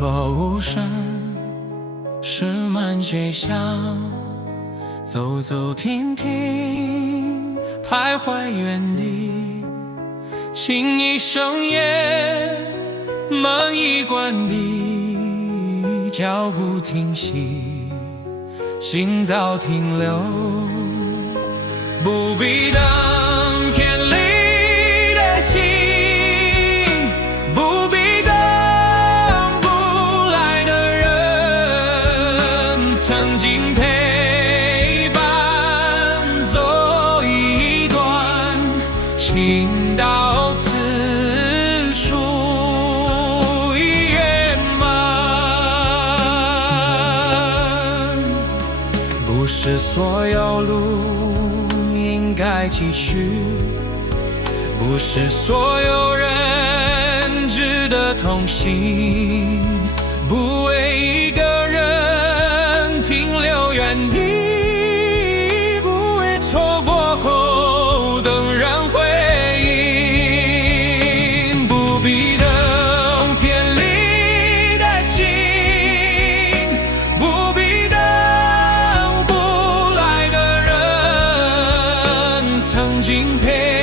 落无声，是满街巷，走走停停，徘徊原地。轻一声夜，门已关闭，脚步停息，心早停留。不必等天里的星，不必等不来的人，曾经陪伴走一段情到此处已圆满。不是所有路应该继续，不是所有人值得同行，不为一个人停留原地，不为错过后等人回应。不必等天里的星，不必等不来的人，曾经陪